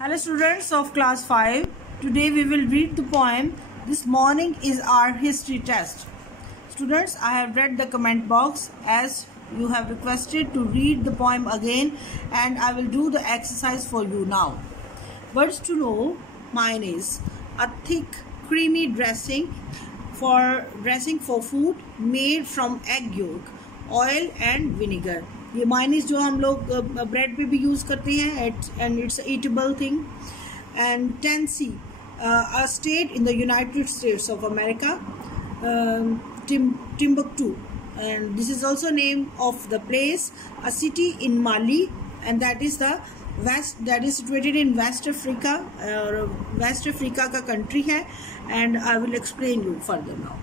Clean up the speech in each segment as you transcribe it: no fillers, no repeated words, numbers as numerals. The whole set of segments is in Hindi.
Hello students of class 5. Today we will read the poem This Morning is Our History Test. Students, I have read the comment box as you have requested to read the poem again, and I will do the exercise for you now. Words to know: mayonnaise, a thick creamy dressing for food made from egg yolk, oil and vinegar. ये माइनीस जो हम लोग ब्रेड पे भी यूज़ करते हैं and it's eatable thing. And Tennessee, a state in the United states of America. Timbuktu, and this is also name of the place, a city in Mali, and that is situated in West Africa. West Africa का country है, and I will explain you further now.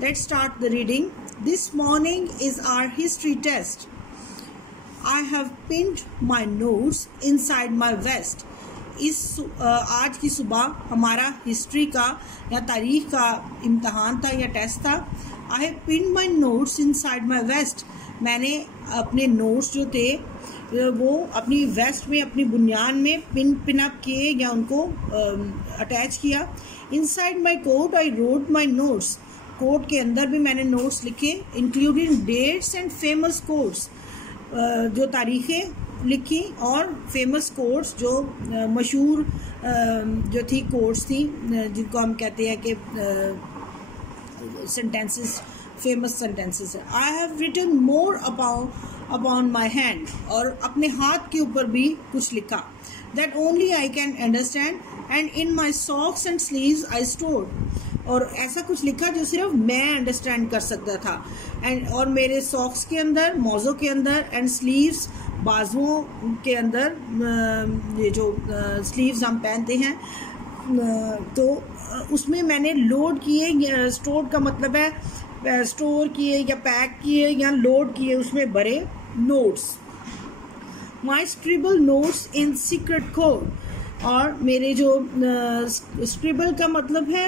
Let's start the reading. This morning is our history test. I have pinned my notes inside my vest. आज की सुबह हमारा हिस्ट्री का या तारीख का इम्तहान था या टेस्ट था. I have pinned my notes inside my vest. मैंने अपने नोट्स जो थे वो अपनी वेस्ट में, अपनी बुनियान में पिन अप किए या उनको अटैच किया. Inside my coat I wrote my notes. Coat के अंदर भी मैंने नोट्स लिखे, including dates and famous quotes, जो तारीखें लिखी और फेमस कोट्स जो मशहूर जो थी कोट्स थी, जिनको हम कहते हैं कि sentences, famous sentences. I have written more upon my hand, और अपने हाथ के ऊपर भी कुछ लिखा. That only I can understand, and in my socks and sleeves I stored, और ऐसा कुछ लिखा जो सिर्फ मैं अंडरस्टैंड कर सकता था. एंड और मेरे सॉक्स के अंदर, मोज़ों के अंदर, एंड स्लीव्स, बाजुओं के अंदर, ये जो स्लीव्स हम पहनते हैं, तो उसमें मैंने लोड किए. स्टोर का मतलब है स्टोर किए या पैक किए या लोड किए, उसमें भरे नोट्स. माई स्क्रिबल नोट्स इन सीक्रेट कोड, और मेरे जो स्क्रिबल का मतलब है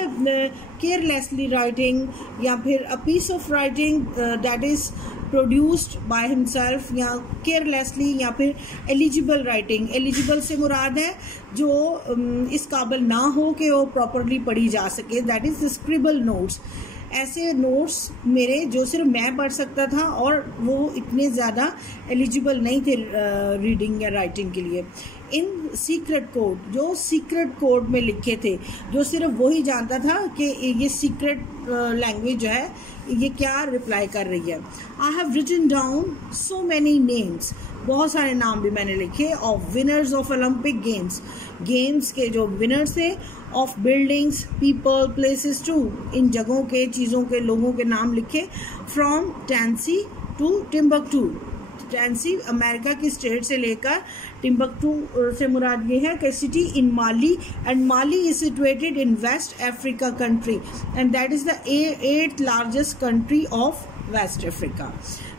केयरलेसली राइटिंग, या फिर a piece of writing that is produced by himself, या केयरलेसली, या फिर एलिजिबल राइटिंग. एलिजिबल से मुराद है जो इस काबिल ना हो कि वो प्रॉपरली पढ़ी जा सके, that is the scribble notes. ऐसे नोट्स मेरे जो सिर्फ मैं पढ़ सकता था, और वो इतने ज़्यादा एलिजिबल नहीं थे रीडिंग या राइटिंग के लिए. इन सीक्रेट कोड, जो सीक्रेट कोड में लिखे थे, जो सिर्फ वही जानता था कि ये सीक्रेट लैंग्वेज जो है ये क्या रिप्लाई कर रही है. I have written down so many names, बहुत सारे नाम भी मैंने लिखे, of winners of Olympic games, games के जो विनर्स थे, of buildings, people, places too, इन जगहों के, चीज़ों के, लोगों के नाम लिखे. From Tennessee to Timbuktu, Tennessee America की स्टेट से लेकर टिम्बकटू से मुराद ये है कि city in Mali, and Mali is situated in West Africa country, and that is the 8th largest country of west Africa.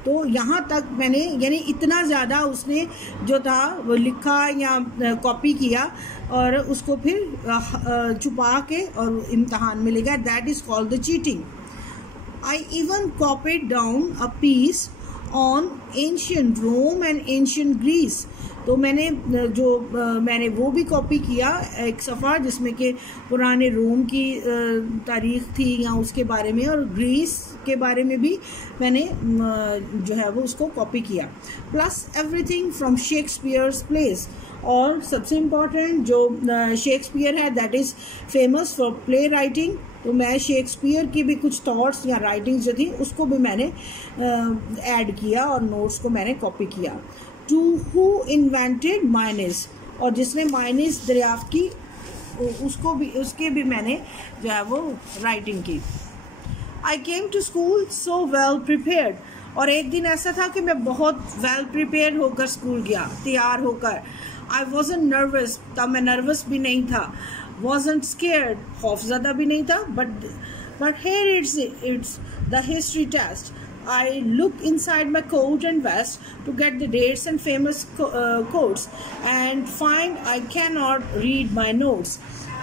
तो यहाँ तक मैंने, यानी इतना ज़्यादा उसने जो था वो लिखा या कॉपी किया, और उसको फिर छुपा के और इम्तहान में लिखा. That is called the cheating. I even copied down a piece on ancient Rome and ancient Greece. तो मैंने मैंने वो भी कॉपी किया, एक सफ़ा जिसमें कि पुराने रोम की तारीख थी या उसके बारे में, और ग्रीस के बारे में भी मैंने जो है वो उसको कॉपी किया. Plus everything from Shakespeare's place, और सबसे इम्पॉर्टेंट जो शेक्सपियर है that is famous for play writing. तो मैं शेक्सपियर की भी कुछ थॉट्स या राइटिंग्स जो थी उसको भी मैंने ऐड किया, और नोट्स को मैंने कॉपी किया. टू हु इन्वेंटेड माइनीस, और जिसने माइनीस दरियाफ्त की उसके भी मैंने जो है वो राइटिंग की. I came to school so well prepared, और एक दिन ऐसा था कि मैं बहुत वेल प्रिपेयर्ड होकर स्कूल गया, तैयार होकर. आई वॉजंट नर्वस, तब मैं नर्वस भी नहीं था. wasn't scared, खौफज़दा भी नहीं था. but here it's the history test. I look inside my coat and vest to get the dates and famous quotes, and find I cannot read my notes.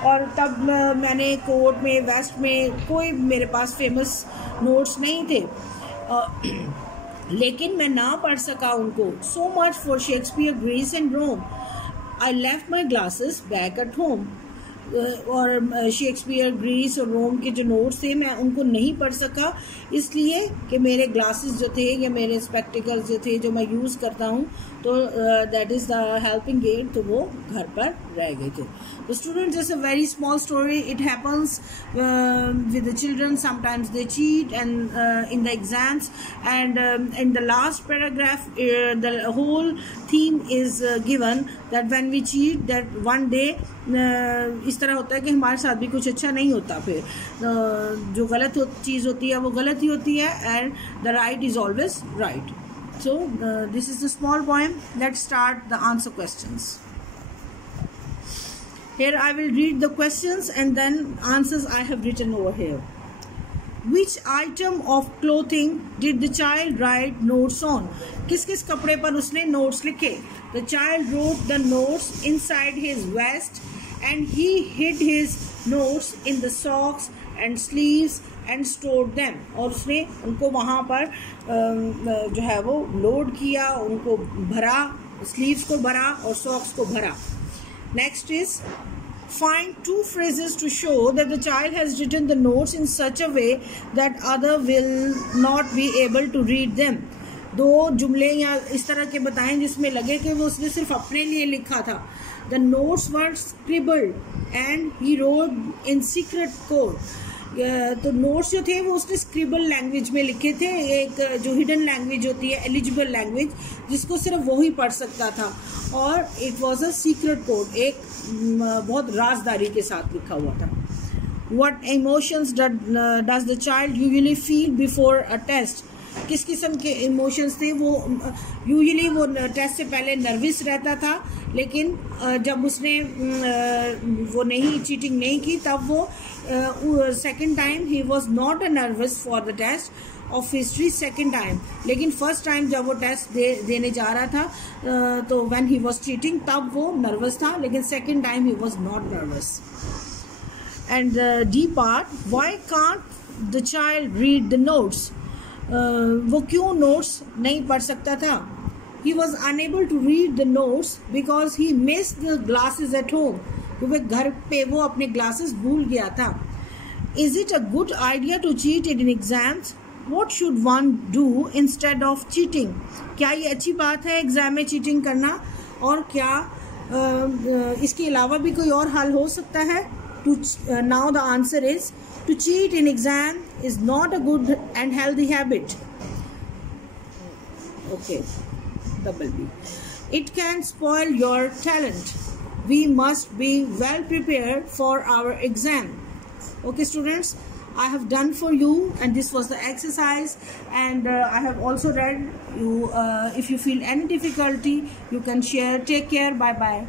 और तब मैंने कोट में, वेस्ट में, कोई मेरे पास फेमस नोट्स नहीं थे, लेकिन मैं ना पढ़ सका उनको. So much for Shakespeare, Greece and Rome. I left my glasses back at home. और शेक्सपियर, ग्रीस और रोम के जो नोट्स थे मैं उनको नहीं पढ़ सका, इसलिए कि मेरे ग्लासेस जो थे या मेरे स्पेक्टिकल्स जो थे जो मैं यूज़ करता हूँ, तो that is the helping aid, तो वो घर पर रह गए थे. तो students, it's a very small story. It happens with the children. Sometimes they cheat and in the exams, and in the last paragraph the whole theme is given that when we cheat, that one day इस तरह होता है कि हमारे साथ भी कुछ अच्छा नहीं होता, फिर जो गलत चीज़ होती है वो गलत ही होती है, and the right is always right. So this is a small poem. Let's start the answer questions. Here I will read the questions and then answers I have written over here. Which item of clothing did the child write notes on? किस किस कपड़े पर उसने notes लिखे? The child wrote the notes inside his vest and he hid his notes in the socks and sleeves and stored them. और उसने उनको वहाँ पर जो है वो लोड किया, उनको भरा, sleeves को भरा और socks को भरा. Next is, find two phrases to show that the child has written the notes in such a way that other will not be able to read them. दो जुमले या इस तरह के बताएं जिसमें लगे कि वो उसने सिर्फ अपने लिए लिखा था. The notes were scribbled and he wrote in secret code. तो नोट्स जो थे वो उसने स्क्रिबल लैंग्वेज में लिखे थे, एक जो हिडन लैंग्वेज होती है, एलिजिबल लैंग्वेज, जिसको सिर्फ वो ही पढ़ सकता था, और it was a secret code, एक बहुत राजदारी के साथ लिखा हुआ था. What emotions does the child usually feel before a test? किस किस्म के इमोशंस थे? वो यूजुअली वो टेस्ट से पहले नर्वस रहता था, लेकिन जब उसने वो नहीं चीटिंग नहीं की तब वो सेकेंड टाइम ही was not a nervous for the test of history second time. लेकिन फर्स्ट टाइम जब वो टेस्ट देने जा रहा था तो व्हेन ही वॉज चीटिंग तब वो नर्वस था, लेकिन सेकेंड टाइम ही was not nervous. And D part, why can't the child read the notes? वो क्यों नोट्स नहीं पढ़ सकता था? He was unable to read the notes because he missed the glasses at home. क्योंकि घर पे वो अपने glasses भूल गया था. Is it a good idea to cheat in exams? What should one do instead of cheating? क्या ये अच्छी बात है एग्जाम में चीटिंग करना? और क्या इसके अलावा भी कोई और हल हो सकता है? Now the answer is, to cheat in exam is not a good and healthy habit. Okay, double B. It can spoil your talent. We must be well prepared for our exam. Okay, students, I have done for you, and this was the exercise, and I have also read you. If you feel any difficulty, you can share. Take care. Bye bye.